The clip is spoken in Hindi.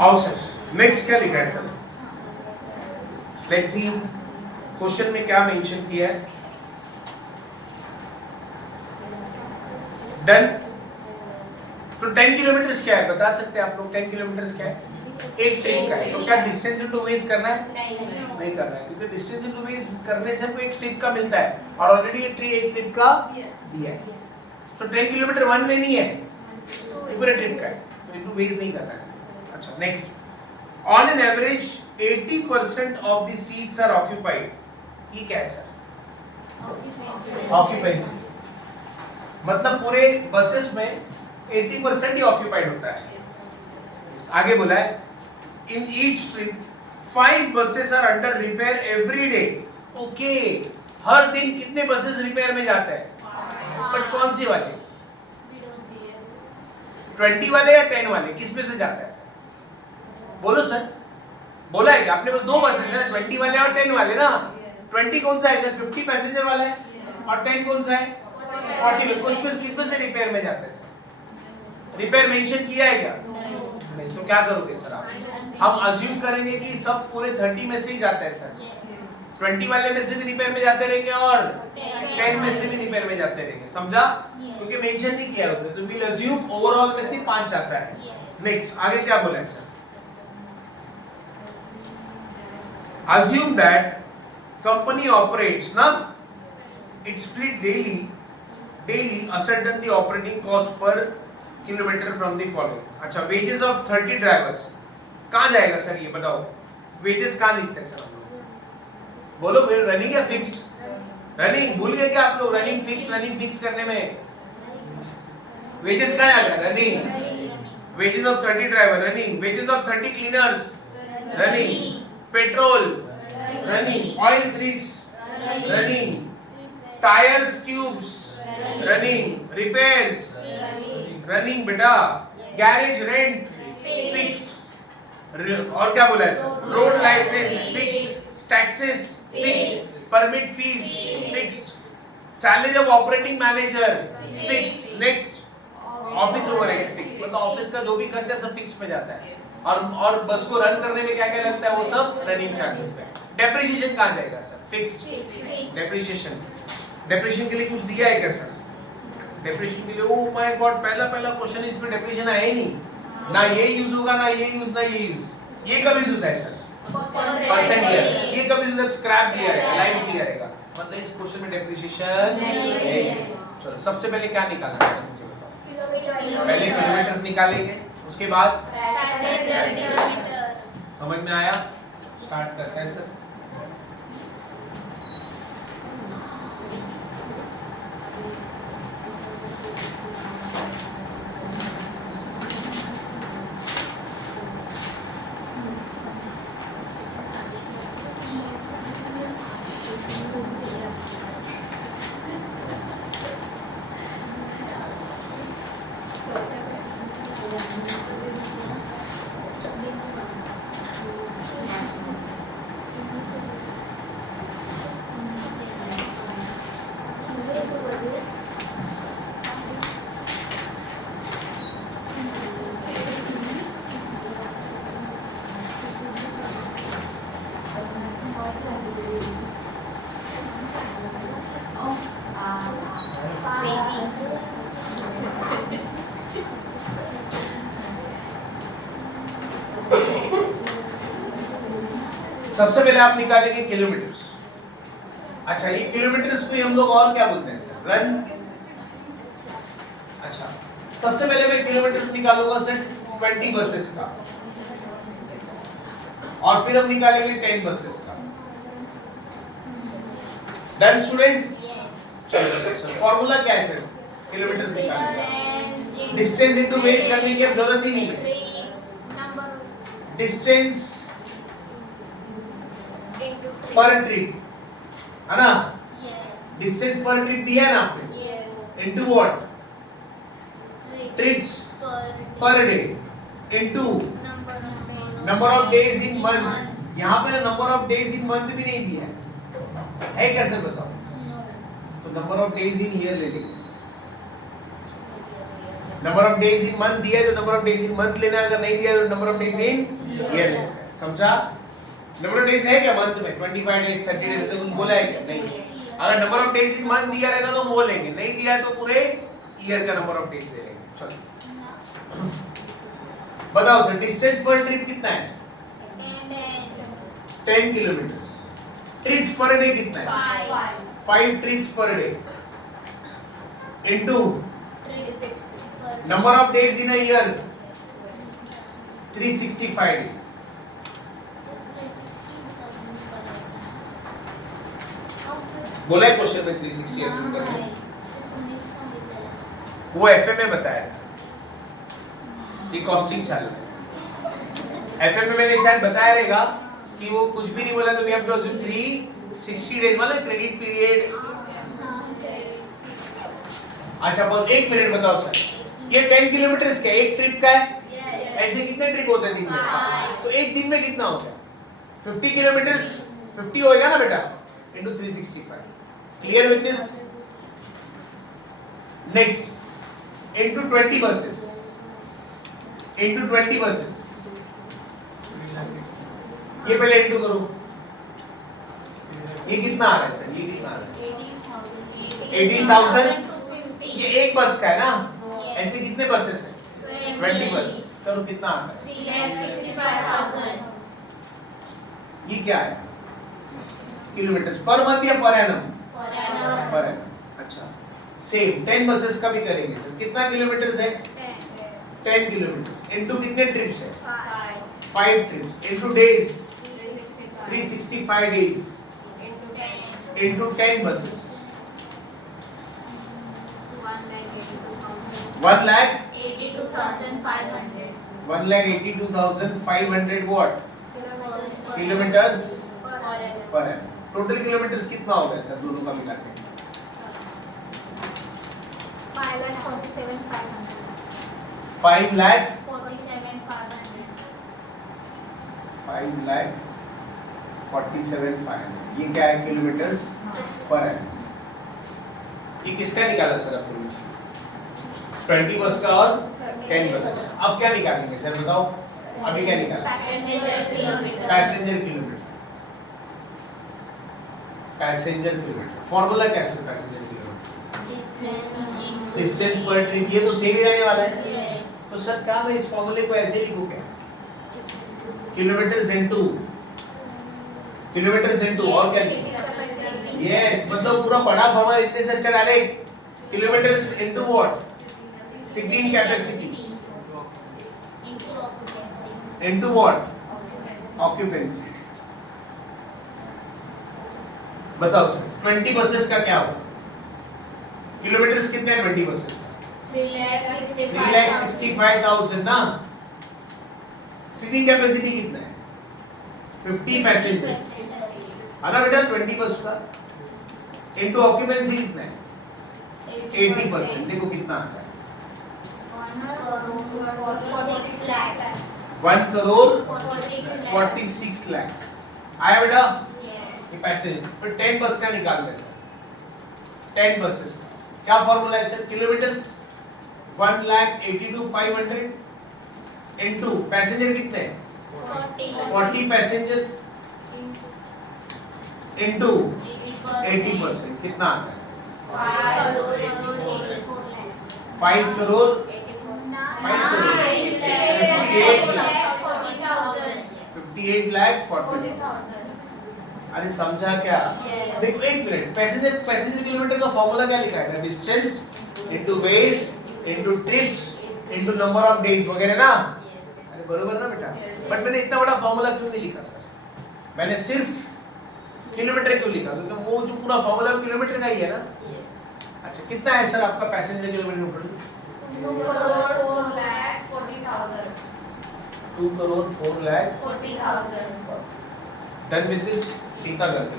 आओ सर नेक्स्ट क्या लिखा है सर, लेट्स सी क्वेश्चन में क्या मेंशन किया है। डन। तो 10 किलोमीटर क्या है बता सकते हैं आप लोग? 10 किलोमीटर क्या है? एक ट्रिप का है। तो क्या डिस्टेंस इनटू वेज करना है? नहीं करना है, क्योंकि डिस्टेंस इनटू वेज करने से हमको एक ट्रिप का मिलता है और ऑलरेडी एक ट्रिप का दिया है। तो 10 किलोमीटर वन वे नहीं है, ये पूरे ट्रिप का है, तो इनटू वेज नहीं करना है। अच्छा next, on an average 80% of the seats are occupied. ये क्या है सर? ऑक्यूपेंसी, मतलब पूरे बसेस में 80% ही ऑक्यूपाइड होता है। आगे बोला है in each trip 5 buses are under repair every day. Okay, हर दिन कितने बसेस रिपेयर में जाते हैं? बट कौन सी वाले? 20 वाले या 10 वाले, किस में से जाता है सर? बोलो सर, बोला है क्या आपने? बस 2 बसेस है, 20 वाले और 10 वाले ना। 20 कौन सा है सर? 50 पैसेंजर वाला है, और 10 कौन सा है? 40 में। किस में से रिपेयर में जाता है सर? रिपेयर मेंशन किया है क्या? नहीं। तो क्या करोगे सर आप? हम अज्यूम करेंगे कि सब पूरे 30 में से ही जाता है सर, 20 वाले में से भी रिपेयर में जाते रहेंगे और 10 में से भी रिपेयर में जाते रहेंगे। समझा? क्योंकि मेंशन नहीं किया उसने, तो वील अज्यूम ओवरऑल में से 5 आता है। नेक्स्ट आगे क्या बोला है sir? Assume that company operates ना its fleet daily ascertain the operating cost per kilometre from the following. अच्छा, वेजेस ऑफ 30 ड्राइवर्स कहां जाएगा सर? ये बताओ, वेजेस कहां लिखते हैं सर हम लोग? बोलो, रनिंग या फिक्स्ड? रनिंग भूल गए क्या आप लोग? रनिंग फिक्स करने में वेजेस कहां आएगा? Running. Wages of 30 driver running, wages of 30 cleaners running, petrol running, oil grease running, tyres tubes running, repairs running बेटा, गैरेज रेंट फिक्स्ड। और क्या बोला है sir? Road licence fixed, taxes fixed, permit fees fixed, salary of operating manager fixed. Next, office overheads fixed, मतलब ऑफिस का जो भी खर्चा सब फिक्स पे जाता है। और बस को रन करने में क्या क्या लगता है वो सब रनिंग चार्जेस पे। डेप्रिसिएशन कहां जाएगा सर? फिक्स्ड डेप्रिसिएशन के लिए कुछ दिया है क्या सर? डेप्रिसिएशन के लिए, ओह माय गॉड, पहला क्वेश्चन इसमें डेप्रिसिएशन है ही नहीं। ना ये यूज होगा, ना ये यूज, ना ये यूज। ये कब यूज होता है सर? Percent year. ये कब यूज होता है? स्क्रैप दिया रहेगा, लाइव दिया रहेगा, मतलब इस क्वेश्चन में डेप्रिसिएशन नहीं। चलो सबसे पहले क्या निकालना है सर मुझे बताओ? पहले किलोमीटर निकालेंगे, उसके बाद समझ में आया? स्टार्ट करते हैं सर। सबसे पहले आप निकालेंगे किलोमीटर्स। अच्छा, ये किलोमीटर्स को हम लोग और क्या बोलते हैं सर? रन। अच्छा, सबसे पहले मैं किलोमीटर्स निकालूंगा सर 20 बसेस का, और फिर हम निकालेंगे 10 बसेस का। Done student? चलो सर, फॉर्मूला क्या है सर किलोमीटर्स निकालने का? डिस्टेंस इनटू बेस करने की अब जरूरत ही नहीं है। डिस्टेंस पर ट्रिप है ना? डिस्टेंस पर ट्रिप दिया है ना आपने? Into what? Trips per day into number of days in month. यहाँ पे number of days in month भी नहीं दिया है कैसे बताओ? तो number of days in year ले लेंगे। Number of days in month दिया है तो number of days in month लेना है, अगर नहीं दिया तो number of days in year लेना है। समझा? नंबर ऑफ डेज है क्या मंथ में 25 डेज 30 डेज ऐसे कुछ बोला है क्या? नहीं। अगर number of days in month दिया रहेगा तो वो लेंगे, नहीं दिया तो पूरे ईयर का नंबर ऑफ डेज ले लेंगे। चलो बताओ सर, डिस्टेंस पर ट्रिप कितना है? 10 किलोमीटर। ट्रिप्स पर डे कितना है? 5 trips per day into number of days in a year 365 days. बोला है क्वेश्चन में 360 एज्यूम करके, वो एफए में बताया ये कॉस्टिंग चालू है। एफए में मैंने शायद बताया रहेगा कि वो कुछ भी नहीं बोला तो we have to assume 360 days मतलब क्रेडिट पीरियड। अच्छा बोल, एक मिनट बताओ सर, ये 10 किलोमीटर का एक ट्रिप का है? ऐसे कितने ट्रिप होते हैं दिन में? तो एक दिन में कितना होता है? 50 किलोमीटर 50 होएगा ना बेटा, into 365। Clear with this? Next into 20 buses, into 20 buses. ये पहले इनटू करो, ये कितना आ रहा है सर? ये कितना आ रहा है? 18,000। ये एक बस का है ना? ऐसे कितने बसेस हैं? 20 बस। करो कितना आता है? 3,65,000। ये क्या है? किलोमीटर पर मंथ या पर एनम? Per annum. अच्छा सेम 10 बसेस का भी करेंगे सर। कितना किलोमीटर है? 10 किलोमीटर इनटू कितने ट्रिप्स है? 5 trips into days 365 days into 10 buses 1,82,500 1,82,500 what? Kilometres per annum. Total kilometres कितना होगा सर दोनों का मिला के? 5,47,500 5,47,500। ये क्या है? Kilometres per annum. ये किसका निकाला सर आपने? 20 बस का और 10 बस। अब क्या निकालेंगे सर बताओ? अभी क्या निकाला? Passenger kilometre. Passenger kilometre formula कैसे? पैसेंजर किलोमीटर डिस्टेंस पर ट्रिप, ये तो सेम ही रहने वाला है। तो सर क्या मैं इस फॉर्मूले को ऐसे लिखूं क्या? किलोमीटर्स इनटू और क्या लिखूं? यस, मतलब पूरा बड़ा फॉर्मूला इतने से अच्छा direct kilometres into what? Seating capacity into what? Occupancy. बताओ सर 20 बसेस का क्या होगा? किलोमीटर्स कितने हैं 20 बसेस का? 3,65,000 ना। सीटिंग कैपेसिटी कितना है? 50 पैसेंजर्स है ना बेटा 20 बस का। इनटू ऑक्यूपेंसी कितना है? 80%। देखो कितना आता है? 1 करोड़ 46 लाख आया बेटा ये पैसेंजर। फिर 10 बस का निकाल दे सर। 10 बसेस का क्या फॉर्मूला है सर? किलोमीटर्स 1,82,500 इनटू पैसेंजर कितने? 40 पैसेंजर इनटू 80%। कितना आता है सर? 5 करोड़ 58 लाख 40,000। अरे समझा क्या? देखो एक मिनट, पैसेंजर किलोमीटर का फॉर्मूला क्या लिखा है? Distance into base into trips into number of days वगैरह ना। अरे बरोबर ना बेटा? बट मैंने इतना बड़ा फॉर्मूला क्यों नहीं लिखा सर? मैंने सिर्फ किलोमीटर क्यों लिखा? क्योंकि वो जो पूरा फॉर्मूला किलोमीटर का ही है ना। अच्छा कितना है सर आपका passenger kilometre? 2 crore 4 lakh 40,000। Done with this. लिखा करके